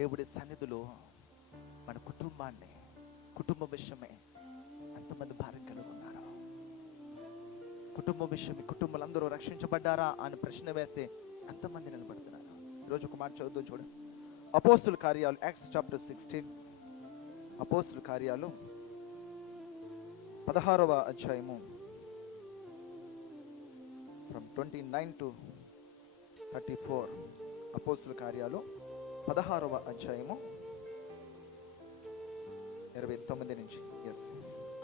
దేవుడి సన్నిధిలో మన కుటుంబ విషయమే ఎంతమంది భారం కలిగి ఉన్నారు? కుటుంబ విషయమే కుటుంబాలందరూ రక్షించబడ్డారా అని ప్రశ్న వేస్తే ఎంతమంది నిలబడుతున్నారు? ఈరోజు ఒక మాట చదువుతూ చూడండి. అపోస్తుల కార్యాలు, యాక్ట్స్ చాప్టర్ 16, అపోస్తుల కార్యాలు 16వ అధ్యాయము ఫ్రమ్ 29 to 34. అపోస్తుల కార్యాలు 16వ అధ్యాయము 29 నుంచి.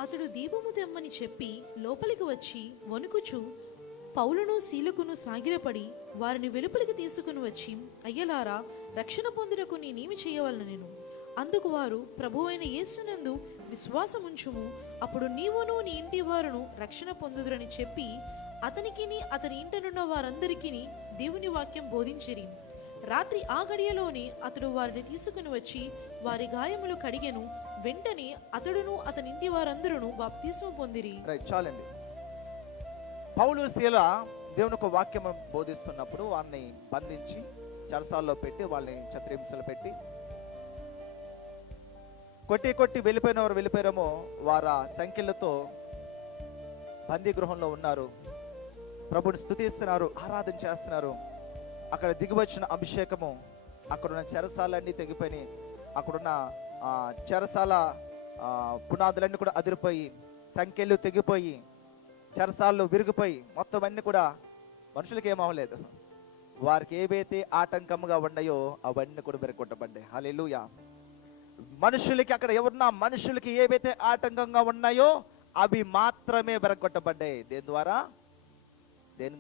అతడు దీపము తెమ్మని చెప్పి లోపలికి వచ్చి వణుకుచు పౌలును సీలకును సాగిలపడి వారిని వెలుపలికి తీసుకుని వచ్చి, అయ్యలారా, రక్షణ పొందుటకు నేనేమి చేయవలన నేను? అందుకు వారు, ప్రభువైన యేసునందు విశ్వాసముంచుము, అప్పుడు నీవును నీ ఇంటి వారును రక్షణ పొందుదురని చెప్పి అతనికిని అతని ఇంటనున్న వారందరికీ దేవుని వాక్యం బోధించిరి. రాత్రి ఆ గడియలోనే అతడు వారిని తీసుకుని వచ్చి వారి గాయములు కడిగెను. వెంటనే అతడును అతని ఇంటి వారందరూ బాప్తిస్మం పొందిరి. చాలండి. పౌలు శీల దేవుని ఒక వాక్యం బోధిస్తున్నప్పుడు వారిని బంధించి చెరసాల్లో పెట్టి వాళ్ళని ఛత్రహింసలు పెట్టి కొట్టి వెళ్ళిపోయారేమో వారు ఆ సంఖ్యలతో బందీ గృహంలో ఉన్నారు. ప్రభుని స్తుతిస్తున్నారు, ఆరాధన చేస్తున్నారు. అక్కడ దిగివచ్చిన అభిషేకము అక్కడున్న చెరసాలన్నీ తెగిపోయి, అక్కడున్న చెరసాల పునాదులన్నీ కూడా అదిరిపోయి, సంఖ్యలు తెగిపోయి, చెరసాలు విరిగిపోయి, మొత్తం అన్నీ కూడా మనుషులకి ఏమవలేదు. వారికి ఏవైతే ఆటంకముగా ఉన్నాయో అవన్నీ కూడా విరగొట్టబడ్డాయి. హల్లెలూయా. మనుషులకి అక్కడ ఎవరున్నా మనుషులకి ఏవైతే ఆటంకంగా ఉన్నాయో అవి మాత్రమే విరగొట్టబడ్డాయి. దేని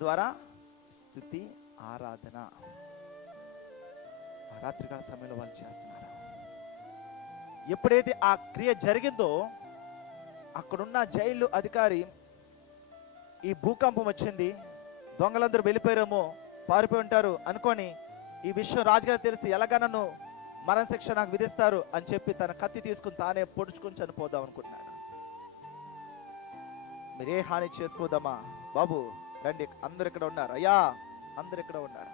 ద్వారా? స్తుతి, ఆరాధన. రాత్రికాల సమయంలో వాళ్ళు చేస్తున్నారు. ఎప్పుడైతే ఆ క్రియ జరిగిందో అక్కడున్న జైలు అధికారి, ఈ భూకంపం వచ్చింది, దొంగలందరూ వెళ్ళిపోయారేమో, పారిపోయి ఉంటారు అనుకొని ఈ విషయం రాజుగారు తెలిసి ఎలాగా నన్ను మరణశిక్ష నాకు విధిస్తారు అని చెప్పి తన కత్తి తీసుకుని తానే పొడుచుకుని చనిపోదాం అనుకుంటున్నాడు. మీరే హాని చేసుకోదామా బాబు, రండి, అందరు ఇక్కడ ఉన్నారు, అయ్యా అందరు ఇక్కడ ఉన్నారు.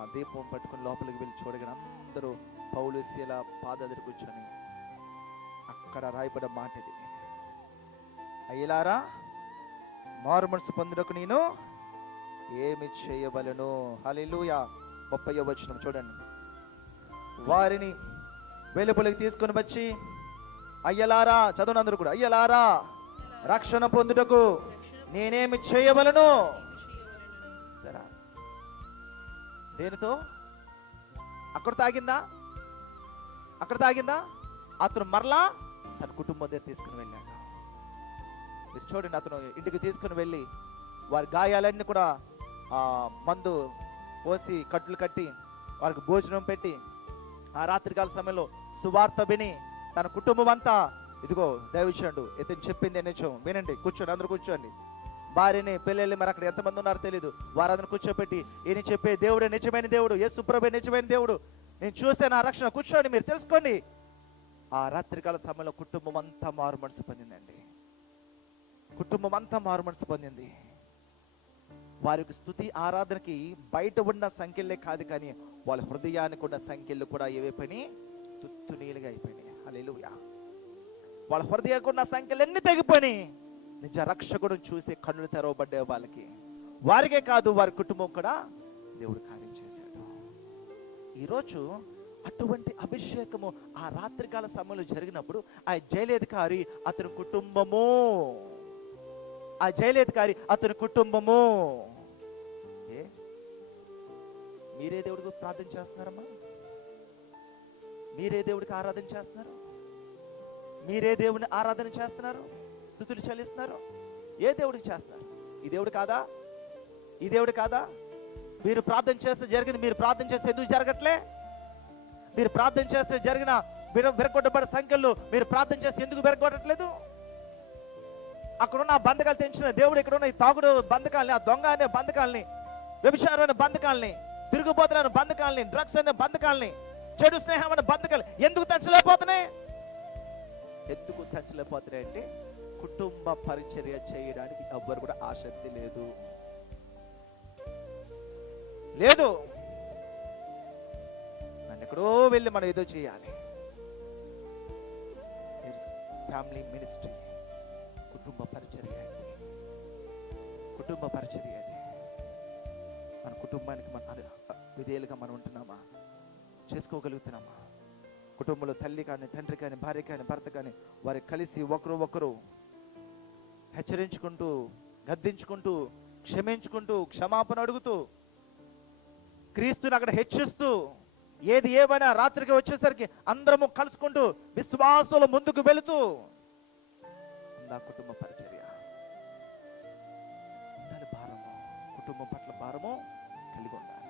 ఆ దీపం పట్టుకుని లోపలికి వెళ్ళి చూడగానే అందరూ పౌలు శీల పాద దగ్గర కూర్చొని అక్కడ రాయబడ్డ మాట ఇది, అయ్యలారా, మారు మనసు పొందుటకు నేను ఏమి చేయవలను? హల్లెలూయా. 30వ వచనం చూడండి. వారిని వెలుపలికి తీసుకొని వచ్చి, అయ్యలారా, చదవను అందరూ కూడా, అయ్యలారా, రక్షణ పొందుటకు నేనేమి చేయవలను? సరే, దేనితో? అక్కడ తాగిందా? అతను మరలా తన కుటుంబం దగ్గర తీసుకుని వెళ్ళాడు. మీరు చూడండి, అతను ఇంటికి తీసుకుని వెళ్ళి వారి గాయాలన్నీ కూడా మందు పోసి కట్లు కట్టి వారికి భోజనం పెట్టి ఆ రాత్రికాల సమయంలో సువార్త విని తన కుటుంబం అంతా, ఇదిగో దైవజనుడు ఇతను చెప్పింది నిజం, వినండి, కూర్చోండి, అందరూ కూర్చోండి. భార్యని, పిల్లల్ని, మరి అక్కడ ఎంతమంది ఉన్నారో తెలియదు, వారందరూ కూర్చోపెట్టి, ఈయన చెప్పే దేవుడే నిజమైన దేవుడు, యేసు ప్రభువే నిజమైన దేవుడు, నేను చూసాను ఆ రక్షణ, కూర్చోండి, మీరు తెలుసుకోండి. ఆ రాత్రికాల సమయంలో కుటుంబం అంతా మారు మనసు పొందిందండి. కుటుంబం అంతా మారు మనసు పొందింది. వారికి స్తుతి ఆరాధనకి బయట ఉన్న సంఖ్యలే కాదు, కానీ వాళ్ళ హృదయానికి ఉన్న సంఖ్యలు కూడా ఏవైపోయినాయి? తుత్తునీలుగా అయిపోయినాయి. హల్లెలూయా. వాళ్ళ హృదయానికి ఉన్న సంఖ్యలన్నీ తెగిపోయినాయి. నిజ రక్షకుడు చూసి కన్నులు తెరవబడ్డే వాళ్ళకి, వారికే కాదు వారి కుటుంబం కూడా దేవుడు కార్యం చేశాడు. ఈరోజు అటువంటి అభిషేకము ఆ రాత్రికాల సమయంలో జరిగినప్పుడు ఆ జైలధికారి అతని కుటుంబము, మీరే దేవుడికి ప్రార్థన చేస్తున్నారమ్మా? మీరే దేవుడికి ఆరాధన చేస్తున్నారు? మీరే దేవుని ఆరాధన చేస్తున్నారు? స్తుతులు చెల్లిస్తున్నారు? ఏ దేవుడికి చేస్తున్నారు? ఈ దేవుడు కాదా? మీరు ప్రార్థన చేస్తే జరిగింది, మీరు ప్రార్థన చేస్తే ఎందుకు జరగట్లే? మీరు ప్రార్థన చేస్తే జరిగిన విరగొట్టబడే సంఖ్యలు మీరు ప్రార్థన చేస్తే ఎందుకు విరగొట్టట్లేదు? అక్కడున్న బంధకాలు తెంచిన దేవుడు ఇక్కడ ఉన్న ఈ తాగుడు బంధకాలని, ఆ దొంగ అనే బంధకాలని, వ్యభిచారం అనే బంధకాలని, తిరుగుబోతున్న బంధకాలని, డ్రగ్స్ అనే బంధకాలని, చెడు స్నేహం అనే బంధకాలు ఎందుకు తెంచలేకపోతున్నాయి అంటే కుటుంబ పరిచర్య చేయడానికి ఎవ్వరు కూడా ఆసక్తి లేదు. నన్ను ఎక్కడో వెళ్ళి మనం ఏదో చేయాలి. ఫ్యామిలీ మినిస్ట్రీ, కుటుంబ పరిచర్య అది, కుటుంబ పరిచర్య అది. మన కుటుంబానికి మన విధేయులుగా మనం ఉంటున్నామా, చేసుకోగలుగుతున్నామా? కుటుంబంలో తల్లి కానీ, తండ్రి కానీ, భార్య కానీ, భర్త కానీ వారు కలిసి ఒకరు హెచ్చరించుకుంటూ, గద్దించుకుంటూ, క్షమించుకుంటూ, క్షమాపణ అడుగుతూ, క్రీస్తుని అక్కడ హెచ్చిస్తూ, ఏది ఏమైనా రాత్రికి వచ్చేసరికి అందరము కలుసుకుంటూ విశ్వాసంలో ముందుకు వెళుతూ ఉందా కుటుంబ పరిచర్య. ఉండాలి భారము, కుటుంబం పట్ల భారము కలిగి ఉండాలి.